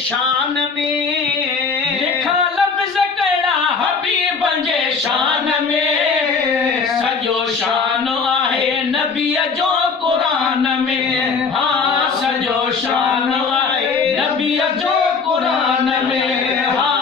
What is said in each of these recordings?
शान में लिखा लफ़्ज़ कहिड़ा हबीबनि जे शान में सॼो शान आहे नबीअ जो क़ुरान में हा सॼो शान आहे नबीअ जो क़ुरान में हा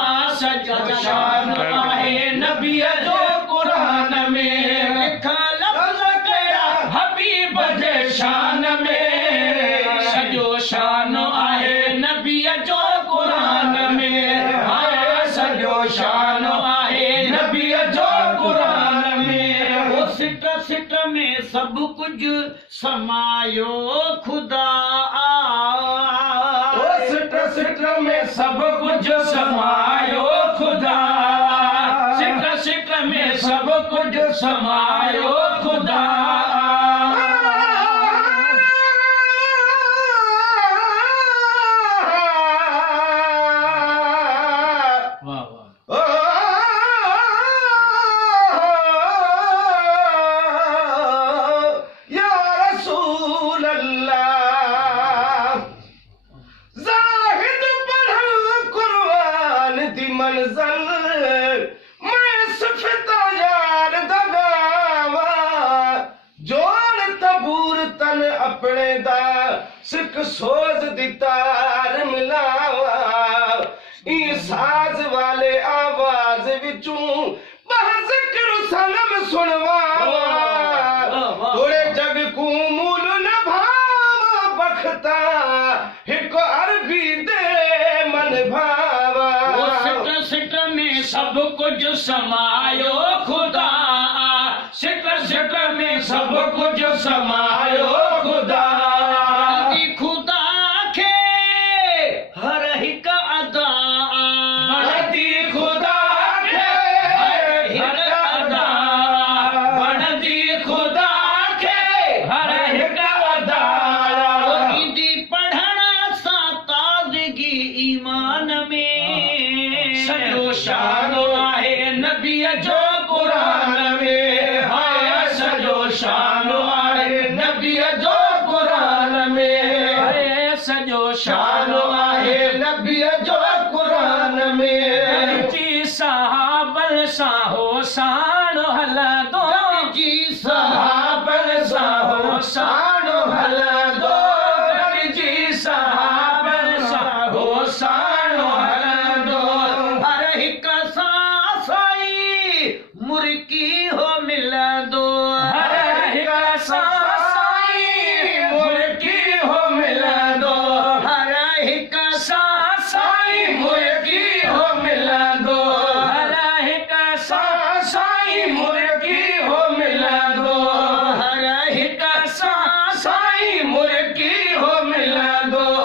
सॼो शान आहे नबीअ जो क़ुरान में लिखा लफ़्ज़ कहिड़ा हबीब जे शान में सॼो शान आहे नबीअ जो क़ुरान में हा सॼो शान आहे नबीअ जो क़ुरान में वो सिट सिट में सब कुछ समायो खुदा ओ सिट सिट में सब कुछ समायो खुदा सिट सिट में सब कुछ समायो खुदा वाह वाह या रसूल अल्लाह ज़ाहिद पढ़ल कुरान दी मंज़िल मैं सिफ़त यार दगावा जोड़ तबूर तन अपने दा सिक सोज दी तार मिलावा ई साज वाले आवाज विचों बहज़िक्र सनम सुनवावा थोड़े जग को मूल न भावा बखता हिक अरबी दे मन भावा वो सिट सिट में सब कुछ समायो खुदा सिट सिट में सब कुछ समायो खुदा खुदा खे हर हिक अदा बढ़ती खुदा खे हर हिक अदा बढ़ती खुदा खे हर हिक अदा ईंदी पढ़ण सां ताज़गी ईमान में सॼो शान आहे नबीअ जो क़ुरान में हा सॼो शान आहे नबीअ जो क़ुरान में सॼो शान आहे नबीअ जो क़ुरान में जी सहाबन सां हो साण हलंदो जी सहाबन सां हो साण हलंदो जी सहाबन सां हो साण हलंदो हर हिक सां साई मुर्की हो मिलंदो हर हिक सां साईं मुर्की हो मिलंदो हर हिक सां साईं मुर्की हो मिलंदो हर हिक सां साईं मुर्की हो मिलंदो हर हिक सां साईं मुर्की हो मिलंदो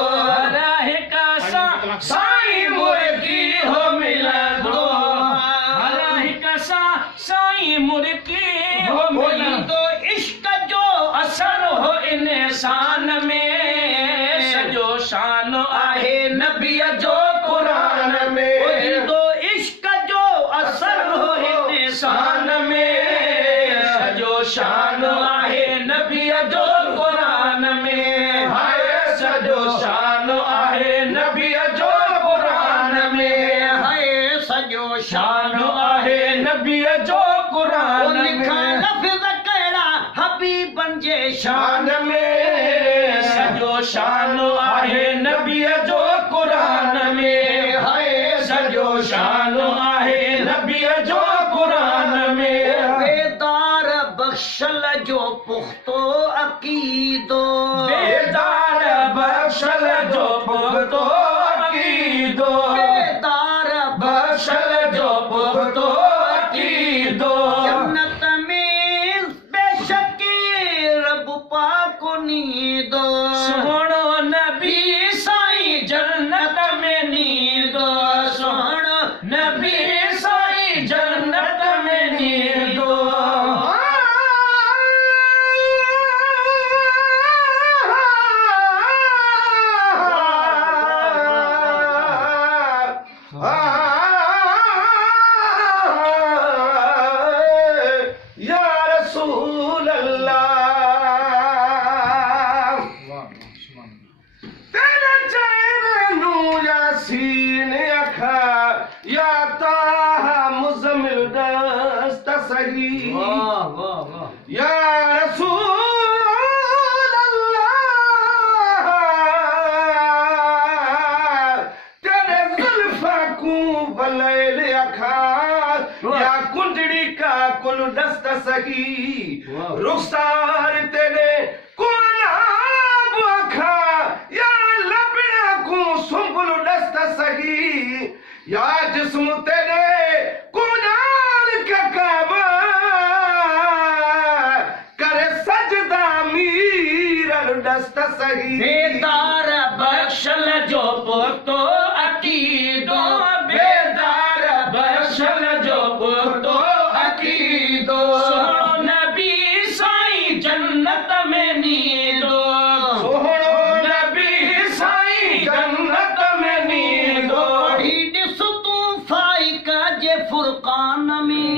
हर हिक सां साईं मुर्की हो मिलंदो हर हिक सां साईं मुर्की हो मिलंदो इश्क जो असर हो इंसान में सॼो शान आहे नबीअ जो क़ुरान में तो इश्क जो असर हो शान में सॼो शान आहे नबीअ जो क़ुरान में हाय सॼो शान आहे नबीअ जो क़ुरान में है सॼो शान आहे नबीअ जो क़ुरान लिखा में लफ़्ज़ कहिड़ा हबीबनि जे शान में सॼो शान आहे नबीअ जो क़ुरान में हाय सॼो शान आहे नबीअ जो क़ुरान में बेदार बख़्शल जो पुख़्तो अक़ीदो बेदार बख़्शल जो पुख़्तो अक़ीदो बेदार बख़्शल जो पुख़्तो अक़ीदो जन्नत में बेशकी रब पाक नींदो सुहिणो नबी साईं जन्नत में नींदो सुहिणो नबी साईं जन्नत में नींदो या रसूल अल्लाह सुंबुल दस्त सही वाह। रुखसार तेरे को नाब अखा या लबड़ा को सुंबुल दस्त सही या जिस्म तेरे को जान का काबा करे सजदा मीर दस्त सही बेदार बख्शल जो पुतो अकीदो बेदार बख्शल जो पुतो अकीदो सोहणो नबी साईं जन्नत में नींदो सोहणो नबी साईं जन्नत में नींदो पढ़ी ॾिस तूं फाइका जे फुरक़ान में